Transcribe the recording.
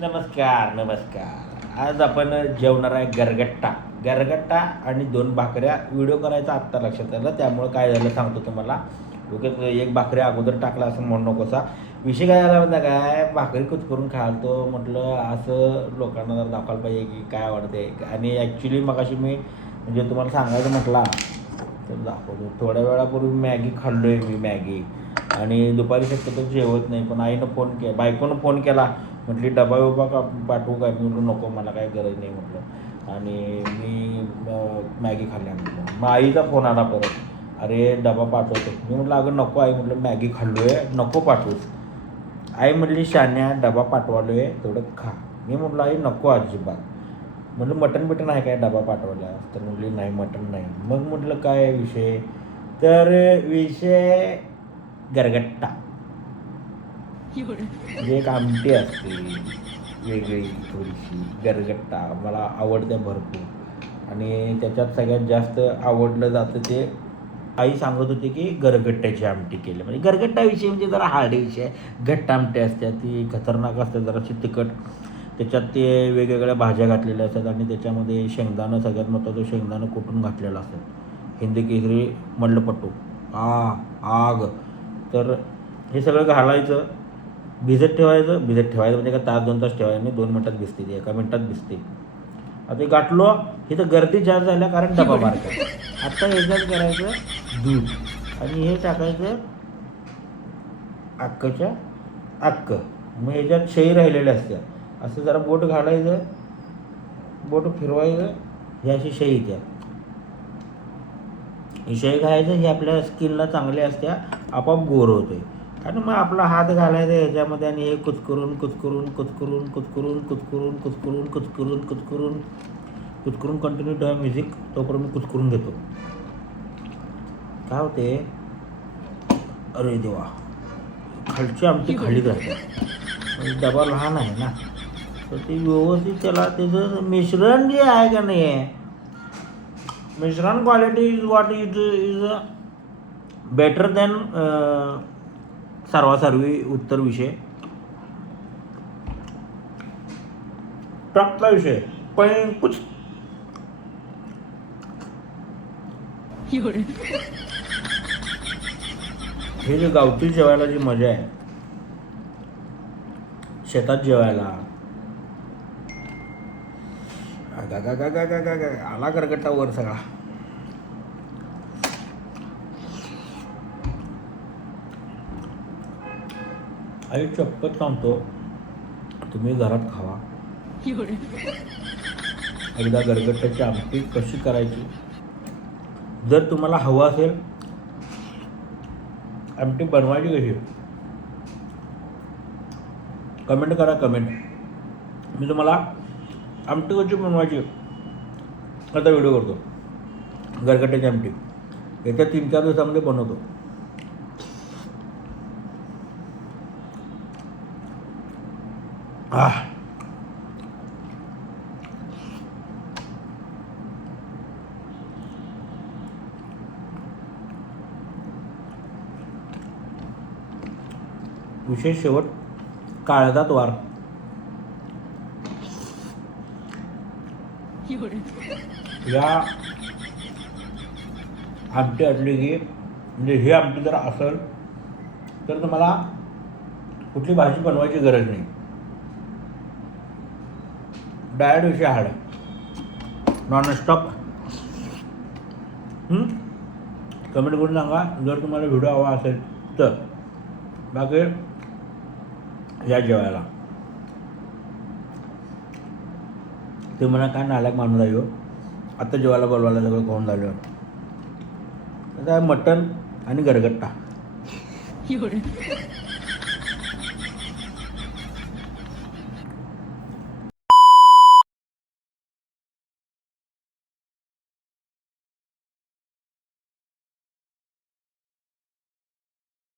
नमस्कार नमस्कार. आज आपण जेवणार आहे गरगट्टा. गरगट्टा आणि दोन भाकऱ्या. व्हिडिओ करायचा आत्ता लक्षात आलं त्यामुळे काय झालं सांगतो तुम्हाला. ओके एक भाकरी अगोदर टाकला असं म्हणू नकोसा विषय काय झाला म्हणता काय? भाकरी कुच करून खालतो. म्हटलं असं लोकांना जर दाखवायला पाहिजे की काय आवडते आणि ॲक्च्युली मगाशी मी म्हणजे तुम्हाला सांगायचं म्हटला तर दाखवतो. थोड्या वेळापूर्वी मॅगी खाल्लो आहे मी मॅगी. आणि दुपारी शक्यतो जेवत नाही पण आईनं फोन के बायकोनं फोन केला. म्हटली डबा बिबा का पाठवू काय? मी म्हटलं नको मला काय गरज नाही म्हटलं. आणि मी मॅगी खाल्ल्या म्हटलं मग आईचा फोन आला परत. अरे डबा पाठवतो. मी म्हटलं अगं नको आई म्हटलं मॅगी खाल्लो आहे नको पाठवूच आई म्हटली शान्या डबा पाठवालो आहे तेवढं खा. मी म्हटलं आई नको अजिबात. म्हटलं मटण बिटन आहे काय डबा पाठवला तर म्हटली नाही मटण नाही. मग म्हटलं काय विषय? तर विषय गरगट्टा. जे एक आमटी असते वेगळी थोडीशी गरगट्टा मला आवडते भरपूर. आणि त्याच्यात सगळ्यात जास्त आवडलं जातं ते आई सांगत होती की गरगट्ट्याची आमटी केली. म्हणजे गरगट्ट्याविषयी म्हणजे जरा हार्ड विषय घट्ट आमटी असते ती खतरनाक असते जराशी तिखट. त्याच्यात ते वेगवेगळ्या भाज्या घातलेल्या असतात आणि त्याच्यामध्ये शेंगदाणं सगळ्यात महत्त्वाचं शेंगदाणं कुटून घातलेलं असतं. हिंदी केसरी मल्लपट्टू. आ आग. तर हे सगळं घालायचं. भिजत ठेवायचं भिजत ठेवायचं म्हणजे का तास दोन तास ठेवायचं नाही दोन मिनटात भिजते ती एका मिनटात भिजते. आता हे गाठलो गर्दी जास्त झाल्या कारण डबा मारतात आता ह्याच्यात करायचं दूध आणि हे टाकायचं अक्कच्या अक्क मग ह्याच्यात शेई राहिलेल्या असत्या. असं जरा बोट घालायचं बोट फिरवायचं हे अशी शेई त्या ही शेई घालायचं हे आपल्या स्किनला चांगले असत्या आपोआप गोर होते. आणि मग आपला हात घालायचा याच्यामध्ये आणि हे कुचकरून कुचकरून कुचकरून कुचकरून कुचकरून कुचकरून कुचकरून कुचकरून कुचकरून कंटिन्यू ठेवा म्युझिक तोपर्यंत मी कुचकरून घेतो. काय होते? अरे देवा. खालची आमची खाली राहते म्हणजे डबा लहान आहे ना. तर ते व्यवस्थित त्याला त्याचं मिश्रण जे आहे का नाही आहे मिश्रण quality is what is is better than सर्वासर्वी उत्तर विषय. ट्रकचा विषय. पण कुछ हे जे गावठी जेवायला जी मजा आहे. शेतात जेवायला. आला करकट्टा वर सगळा. आई चप्पत सांगतो तुम्ही घरात खावा. एकदा गरगट्ट्याची आमटी कशी करायची? जर तुम्हाला हवं असेल आमटी बनवायची कशी? कमेंट करा कमेंट. मी तुम्हाला आमटी कशी बनवायची? आता व्हिडिओ करतो. गरगट्ट्याची आमटी. येत्या तीन चार दिवसामध्ये बनवतो. Ah. विशेष शेवट काळजात वार या आमटी असली की म्हणजे ही आमटी जर असेल तर तुम्हाला कुठली भाजी बनवायची गरज नाही डायट विषय हाड नॉनस्टॉप कमेंट करून सांगा. जर तुम्हाला व्हिडिओ हवा असेल तर. बाकी या जेवायला. ते म्हणा काय नालायक माणूस आहे आत्ता आता जेवायला बोलवायला सगळं कोण झालं? आता मटण आणि गरगट्टा.